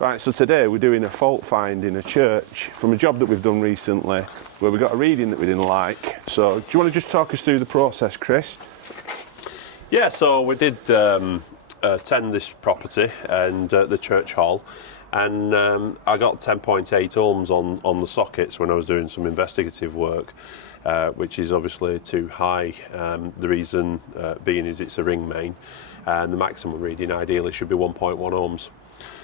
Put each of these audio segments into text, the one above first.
Right, so today we're doing a fault find in a church from a job that we've done recently where we got a reading that we didn't like. So do you want to just talk us through the process, Chris? Yeah, so we did attend this property and the church hall, and I got 10.8 ohms on the sockets when I was doing some investigative work, which is obviously too high. The reason being is it's a ring main, and the maximum reading ideally should be 1.1 ohms.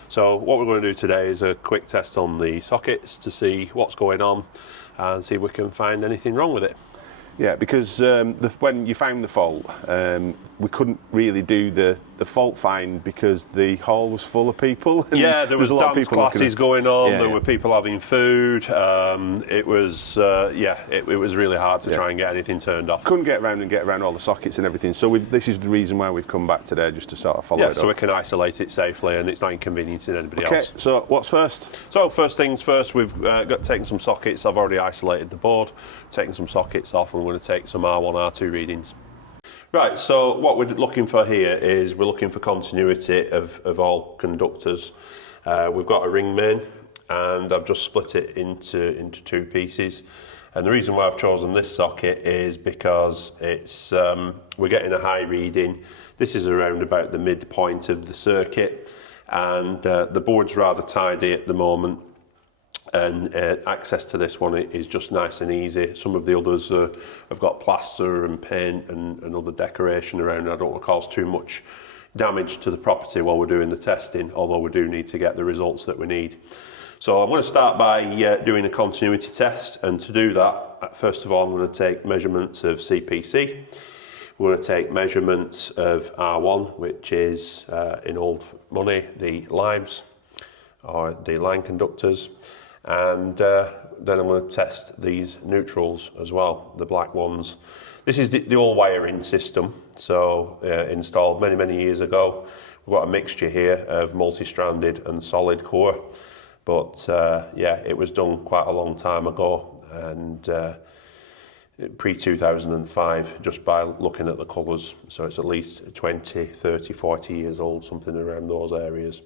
So what we're going to do today is a quick test on the sockets to see what's going on and see if we can find anything wrong with it. Yeah, because when you found the fault, we couldn't really do the fault find because the hall was full of people. Yeah, there was dance classes going on. Yeah, there were people having food. It was it was really hard to try and get anything turned off. Couldn't get around all the sockets and everything. So this is the reason why we've come back today, just to sort of follow it up. So we can isolate it safely and it's not inconveniencing anybody else. Okay, so what's first? So first things first, we've taken some sockets. I've already isolated the board, taken some sockets off, and we're going to take some R1, R2 readings. Right, so what we're looking for here is we're looking for continuity of all conductors. We've got a ring main, and I've just split it into two pieces. And the reason why I've chosen this socket is because it's we're getting a high reading. This is around about the midpoint of the circuit, and the board's rather tidy at the moment. And access to this one is just nice and easy. Some of the others have got plaster and paint and other decoration around. I don't want to cause too much damage to the property while we're doing the testing, although we do need to get the results that we need. So I'm going to start by doing a continuity test, and to do that, first of all, I'm going to take measurements of CPC. We're going to take measurements of R1, which is, in old money, the lives, or the line conductors. And then I'm going to test these neutrals as well, the black ones. This is the all wiring system, so installed many years ago. We've got a mixture here of multi-stranded and solid core, but yeah, it was done quite a long time ago, and pre-2005, just by looking at the colours. So it's at least 20, 30, 40 years old, something around those areas,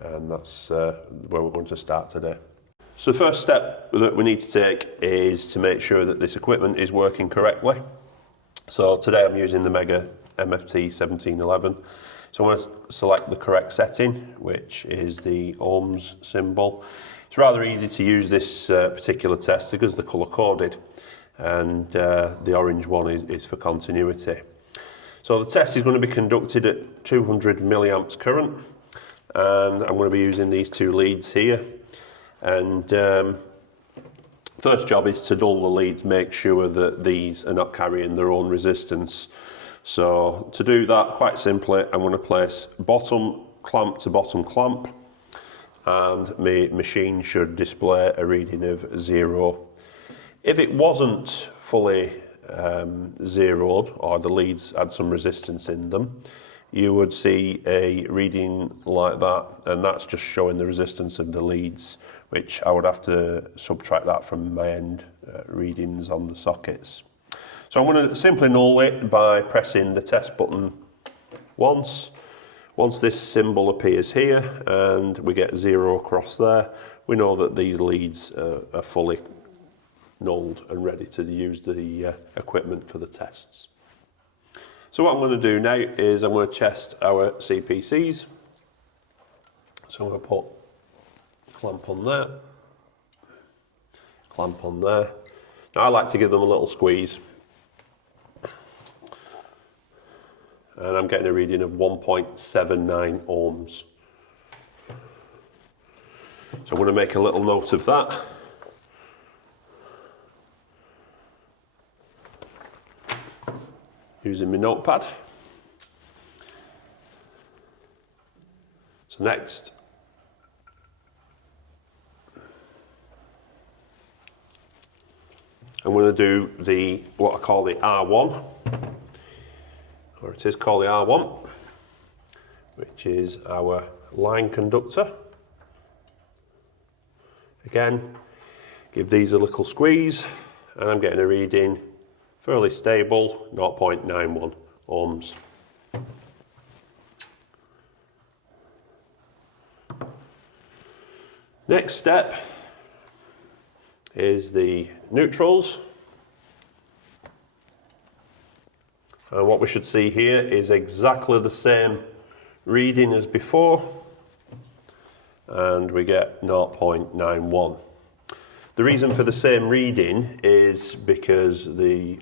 and that's where we're going to start today. So the first step that we need to take is to make sure that this equipment is working correctly. So today I'm using the Mega MFT 1711. So I want to select the correct setting, which is the ohms symbol. It's rather easy to use this particular test because they're colour coded, and the orange one is for continuity. So the test is going to be conducted at 200 milliamps current, and I'm going to be using these two leads here. And first job is to dull the leads, make sure that these are not carrying their own resistance. So to do that, quite simply, I'm going to place bottom clamp to bottom clamp, and my machine should display a reading of 0. If it wasn't fully zeroed, or the leads had some resistance in them, you would see a reading like that, and that's just showing the resistance of the leads, which I would have to subtract that from my end readings on the sockets. So I'm going to simply null it by pressing the test button once. Once this symbol appears here and we get 0 across there, we know that these leads are fully nulled and ready to use the equipment for the tests. So what I'm going to do now is I'm going to test our CPCs. So I'm going to put clamp on there, clamp on there. Now I like to give them a little squeeze, and I'm getting a reading of 1.79 ohms. So I'm going to make a little note of that. Using my notepad. So next, I'm going to do what I call the R1, or it is called the R1, which is our line conductor. Again, give these a little squeeze, and I'm getting a reading fairly stable, 0.91 ohms. Next step is the neutrals. And what we should see here is exactly the same reading as before, and we get 0.91. The reason for the same reading is because the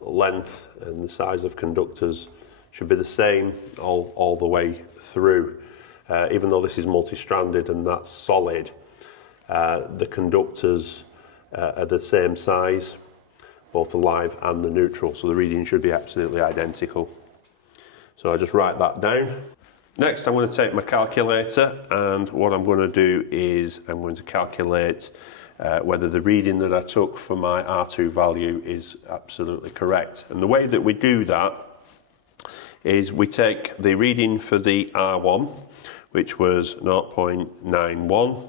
length and the size of conductors should be the same all the way through. Even though this is multi-stranded and that's solid, the conductors are the same size, both the live and the neutral, so the reading should be absolutely identical. So I just write that down. Next, I'm going to take my calculator, and what I'm going to do is I'm going to calculate whether the reading that I took for my R2 value is absolutely correct. And the way that we do that is we take the reading for the R1, which was 0.91,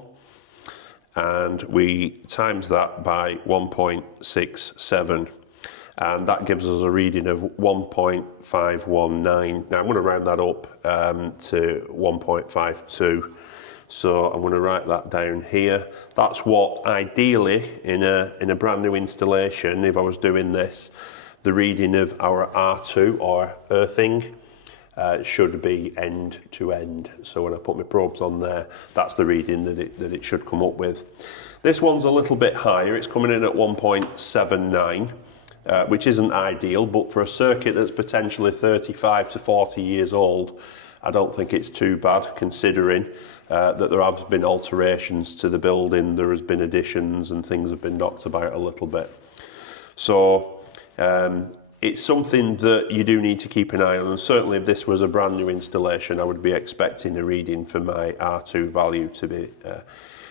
and we times that by 1.67, and that gives us a reading of 1.519. Now I'm going to round that up to 1.52, so I'm going to write that down here. That's what ideally in a brand new installation, if I was doing this, the reading of our R2 or earthing should be end to end. So when I put my probes on there, that's the reading that it should come up with. This one's a little bit higher. It's coming in at 1.79, which isn't ideal, but for a circuit that's potentially 35 to 40 years old, I don't think it's too bad, considering that there have been alterations to the building, there has been additions and things have been knocked about a little bit. So it's something that you do need to keep an eye on, and certainly if this was a brand new installation, I would be expecting the reading for my R2 value to be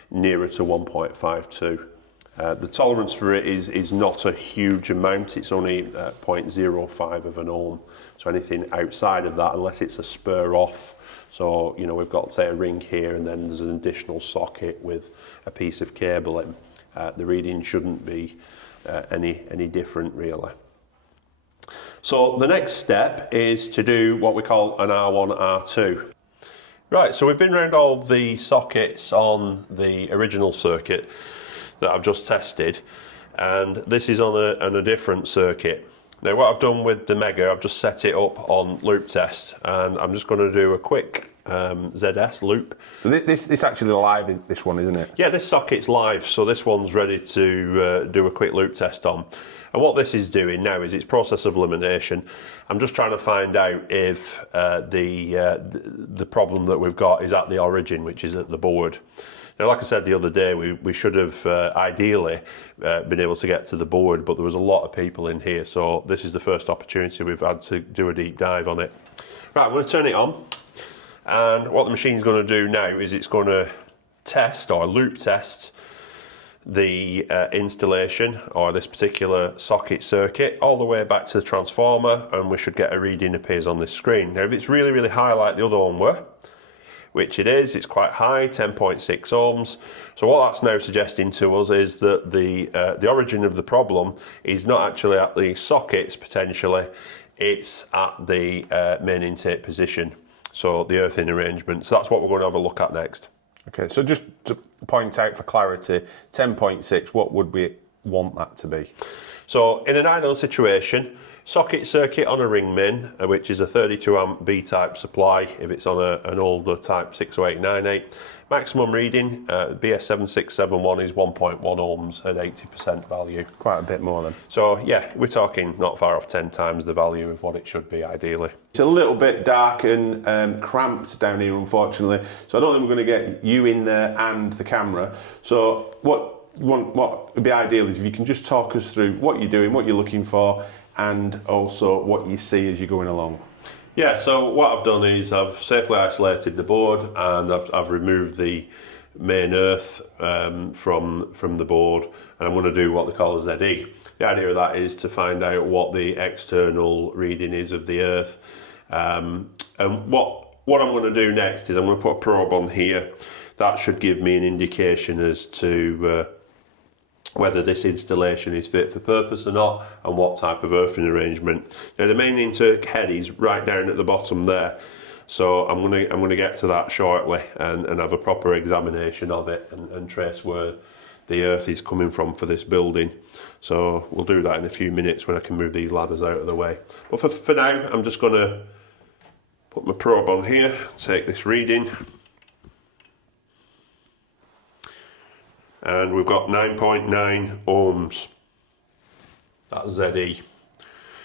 nearer to 1.52. The tolerance for it is not a huge amount, it's only 0.05 of an ohm, so anything outside of that, unless it's a spur off, so you know we've got say a ring here and then there's an additional socket with a piece of cabling, the reading shouldn't be any different really. So the next step is to do what we call an R1, R2. Right, so we've been around all the sockets on the original circuit that I've just tested, and this is on a different circuit. Now what I've done with the Mega, I've just set it up on loop test, and I'm just going to do a quick ZS loop. So this actually live, this one, isn't it? Yeah, this socket's live, so this one's ready to do a quick loop test on. And what this is doing now is it's process of elimination. I'm just trying to find out if the problem that we've got is at the origin, which is at the board. Now, like I said the other day, we should have ideally been able to get to the board, but there was a lot of people in here, so this is the first opportunity we've had to do a deep dive on it. Right, I'm going to turn it on, and what the machine's going to do now is it's going to test or loop test the installation or this particular socket circuit all the way back to the transformer, and we should get a reading appears on this screen. Now if it's really high like the other one were, which it is, it's quite high, 10.6 ohms. So what that's now suggesting to us is that the origin of the problem is not actually at the sockets potentially, it's at the main intake position, so the earthing arrangement. So that's what we're going to have a look at next. Okay, so just to point out for clarity, 10.6, what would we want that to be? So in an ideal situation, socket circuit on a ring main, which is a 32 amp B-type supply if it's on an older type 60898. Maximum reading, BS7671 is 1.1 ohms at 80% value. Quite a bit more then. So yeah, we're talking not far off 10 times the value of what it should be ideally. It's a little bit dark and cramped down here unfortunately, so I don't think we're going to get you in there and the camera. So what would be ideal is if you can just talk us through what you're doing, what you're looking for, and also what you see as you're going along. Yeah, so what I've done is I've safely isolated the board, and I've removed the main earth from the board, and I'm going to do what they call a ZE. The idea of that is to find out what the external reading is of the earth. And what I'm going to do next is I'm going to put a probe on here. That should give me an indication as to whether this installation is fit for purpose or not, and what type of earthing arrangement. Now the main intake head is right down at the bottom there, So I'm gonna get to that shortly and have a proper examination of it and trace where the earth is coming from for this building. So we'll do that in a few minutes when I can move these ladders out of the way. But for now, I'm just gonna put my probe on here, take this reading. And we've got 9.9 ohms. That's ZE.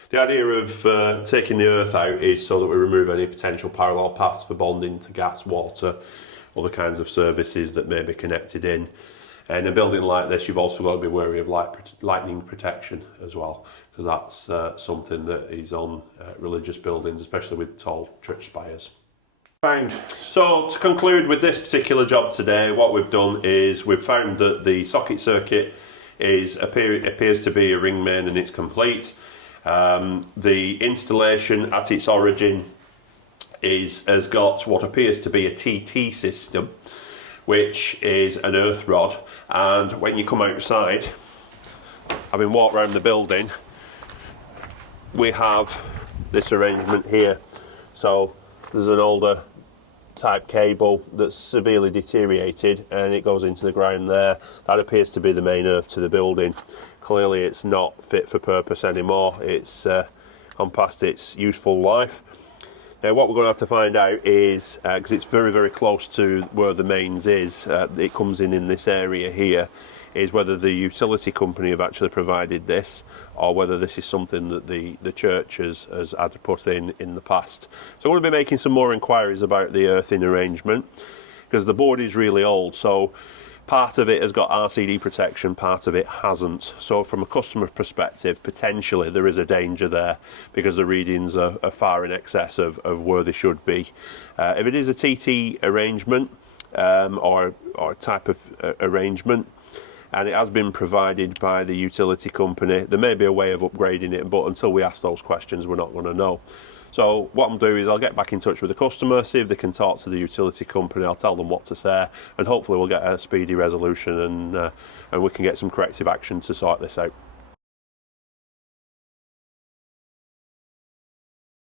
The idea of taking the earth out is so that we remove any potential parallel paths for bonding to gas, water, other kinds of services that may be connected in. And in a building like this, you've also got to be wary of lightning protection as well, because that's something that is on religious buildings, especially with tall church spires. Found. So to conclude with this particular job today, what we've done is we've found that the socket circuit appears to be a ring main and it's complete. The installation at its origin has got what appears to be a TT system, which is an earth rod, and when you come outside, having walked around the building, we have this arrangement here. So there's an older type cable that's severely deteriorated and it goes into the ground there. That appears to be the main earth to the building. Clearly it's not fit for purpose anymore. It's gone past its useful life. Now what we're going to have to find out is, because it's very, very close to where the mains is, it comes in this area here, is whether the utility company have actually provided this or whether this is something that the church has had to put in the past. So I'm going to be making some more inquiries about the earthing arrangement, because the board is really old. So part of it has got RCD protection, part of it hasn't. So from a customer perspective, potentially there is a danger there because the readings are far in excess of where they should be. If it is a TT arrangement or type of arrangement, and it has been provided by the utility company, there may be a way of upgrading it, but until we ask those questions, we're not going to know. So what I'm doing is I'll get back in touch with the customer, see if they can talk to the utility company. I'll tell them what to say, and hopefully we'll get a speedy resolution and we can get some corrective action to sort this out.